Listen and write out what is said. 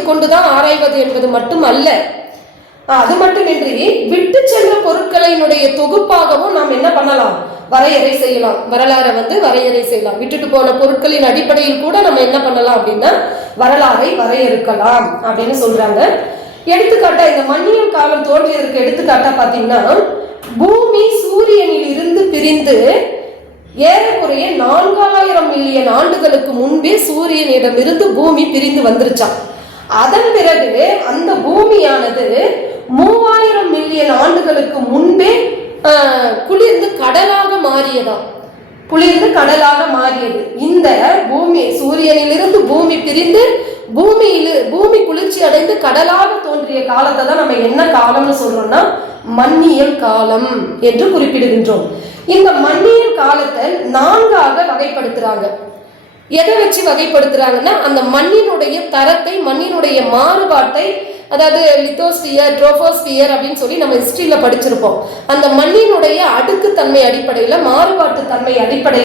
வைத்துக்கொண்டுதான் ஆராய்வது என்பது மட்டும் அல்ல. அது மட்டுமின்றி விட்டு சென்ற பொருட்களினுடைய தொகுப்பாகவும் நாம் என்ன பண்ணலாம், வரையறை செய்யலாம். வரலாறை வரையறை செய்யலாம். விட்டுட்டு போன பொருட்களின் அடிப்படையில் கூட நம்ம என்ன பண்ணலாம் அப்படின்னா வரலாறை வரையறுக்கலாம் அப்படின்னு சொல்றாங்க. எடுத்துக்காட்டா இந்த மன்னியல் காலம் தோன்றியதற்கு எடுத்துக்காட்டா பாத்தீங்கன்னா, பூமி சூரியனில் இருந்து பிரிந்து ஏறக்குறைய 4000 மில்லியன் ஆண்டுகளுக்கு முன்பே சூரியனிடமிருந்து பூமி பிரிந்து வந்துருச்சான். அதன் பிறகு அந்த பூமியானது 3000 மில்லியன் ஆண்டுகளுக்கு முன்பே குளிர்ந்து கடலாக மாறியதாம். குளிர்ந்து கடலாக மாறியது. இந்த பூமி சூரியனிலிருந்து பூமி பிரிந்து பூமி குளிர்ச்சி அடைந்து கடலாக தோன்றிய காலத்தை தான் நம்ம என்ன காலம்னு சொல்றோம்னா மன்னியல் காலம் என்று குறிப்பிடுகின்றோம். இந்த மன்னியல் காலத்தை 4ஆக வகைப்படுத்துறாங்க. எதை வச்சு வகைப்படுத்துறாங்கன்னா, அந்த மண்ணினுடைய தரத்தை, மண்ணினுடைய மாறுபாட்டை, அதாவது லித்தோஸ்பியர், ட்ரோபோஸ்பியர் அப்படின்னு சொல்லி நம்ம ஹிஸ்டரியில படிச்சிருப்போம். அந்த மண்ணினுடைய அடுக்குத்தன்மை அடிப்படையில, மாறுபாட்டு தன்மை அடிப்படையில்